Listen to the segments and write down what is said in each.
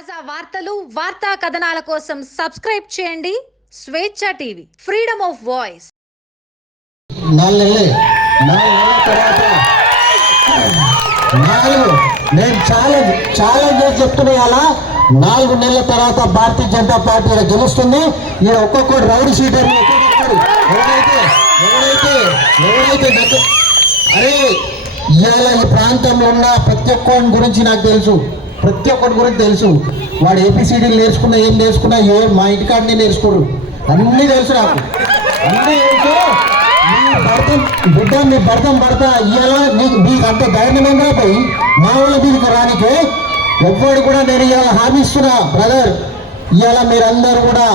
తాజా వార్తలు వార్తా కథనాల కోసం సబ్స్క్రైబ్ చేయండి. స్వేచ్ఛ టీవీ ఫ్రీడమ్ ఆఫ్ వాయిస్. నేను చాలా చాలా చెప్తున్నా అలా నాలుగు నెలల తర్వాత భారతీయ జనతా పార్టీ గెలుస్తుంది. ఈడ ఒక్కొక్కటి రౌడీ సీటర్ ఎవరైతే ఎవరైతే ఎవరైతే అరే ఇవాళ ఈ ప్రాంతంలో ఉన్న ప్రతి ఒక్కరి గురించి నాకు తెలుసు. ప్రతి ఒక్కరి గురించి తెలుసు. వాడు ఏపీసీడీలు నేర్చుకున్నా ఏం నేర్చుకున్నా ఏ మా ఇంటికాడనే నేర్చుకోరు. అన్నీ తెలుసు నాకు. అన్నీ భర్తం బిడ్డ మీ భర్తం భర్త ఇయ్యాలా? నీకు మీకు అంత ధైర్యం పోయి మా వాళ్ళ దీనికి రానికే ఎవ్వడు కూడా నేను ఇవాళ హామీ ఇస్తున్నా బ్రదర్ ఇవాళ మీరందరూ కూడా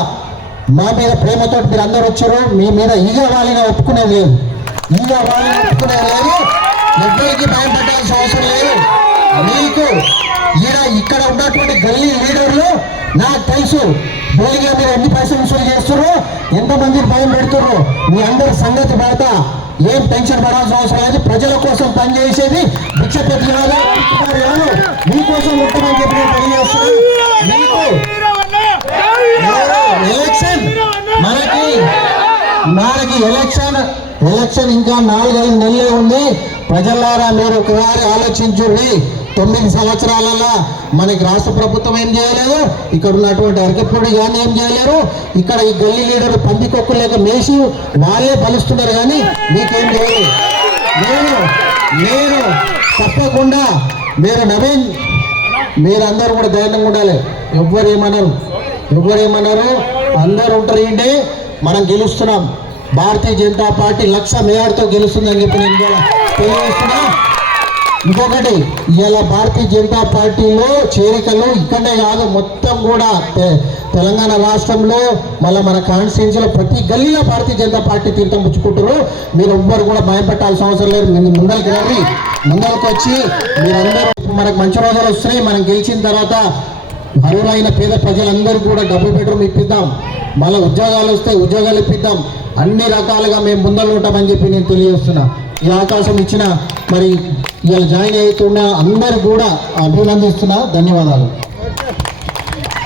మా మీద ప్రేమతో మీరు అందరూ వచ్చారు. మీ మీద ఈగ వాళ్ళని ఒప్పుకునేది లేదు. ఈగ వాళ్ళని ఒప్పుకునేది లేదు. ఎవ్వరికి పెట్టాల్సిన అవసరం లేదు. మీకు ఇక్కడ ఉన్నటువంటి గల్లీ లీడర్లు నాకు తెలుసు బోలిగా మీరు ఎన్ని పైసలు వసూలు చేస్తున్నారు ఎంతమంది భయం పెడుతున్నారు మీ అందరి సంగతి పెడతా. ఏం టెన్షన్ పడాల్సిన అవసరం లేదు. ప్రజల కోసం పనిచేసేది భిక్ష పెట్టి మీకోసం ఉంటుందని చెప్పి నేను తెలియజేస్తున్నాను మీకు ఎలక్షన్. మనకి మనకి ఎలక్షన్ ఎలక్షన్ ఇంకా నాలుగైదు నెలలే ఉంది. ప్రజలారా మీరు ఒకసారి ఆలోచించుర్రి తొమ్మిది సంవత్సరాలలో మనకి రాష్ట్ర ప్రభుత్వం ఏం చేయలేదు ఇక్కడ ఉన్నటువంటి అరకెప్పుడు కానీ ఏం చేయలేరు ఇక్కడ ఈ గల్లీ లీడర్ పందికొక్కు లేక మేసి వాళ్ళే బలుస్తున్నారు కానీ మీకేం చేయలేదు నేను నేను తప్పకుండా మీరు నవీన్ మీరందరూ కూడా ధైర్యంగా ఉండాలి. ఎవ్వరు ఏమన్నారు ఎవ్వరు ఏమన్నారు అందరు ఉంటారు ఏంటి మనం గెలుస్తున్నాం. భారతీయ జనతా పార్టీ లక్ష మేయర్తో గెలుస్తుందని చెప్పి నేను తెలియజేస్తున్నా. ఇంకొకటి ఇవాళ భారతీయ జనతా పార్టీలో చేరికలు ఇక్కడనే కాదు మొత్తం కూడా తెలంగాణ రాష్ట్రంలో మళ్ళీ మన కాన్స్టిట్యున్సీలో ప్రతి గల్లీలో భారతీయ జనతా పార్టీ తీర్థం పుచ్చుకుంటారు మీరు ఎవ్వరు కూడా భయపెట్టాల్సిన అవసరం లేదు. మీరు ముందరికి రండి ముందరికి వచ్చి మీరందరూ మనకు మంచి రోజులు వస్తున్నాయి. మనం గెలిచిన తర్వాత అరువులైన పేద ప్రజలందరూ కూడా డబుల్ బెడ్రూమ్ ఇప్పిద్దాం. మళ్ళీ ఉద్యోగాలు వస్తే ఉద్యోగాలు ఇప్పిద్దాం. అన్ని రకాలుగా మేము ముందర ఉంటామని చెప్పి నేను తెలియజేస్తున్నా. ఈ అవకాశం ఇచ్చిన మరి ఇవాళ జాయిన్ అవుతున్న అందరు కూడా అభినందిస్తున్నా ధన్యవాదాలు.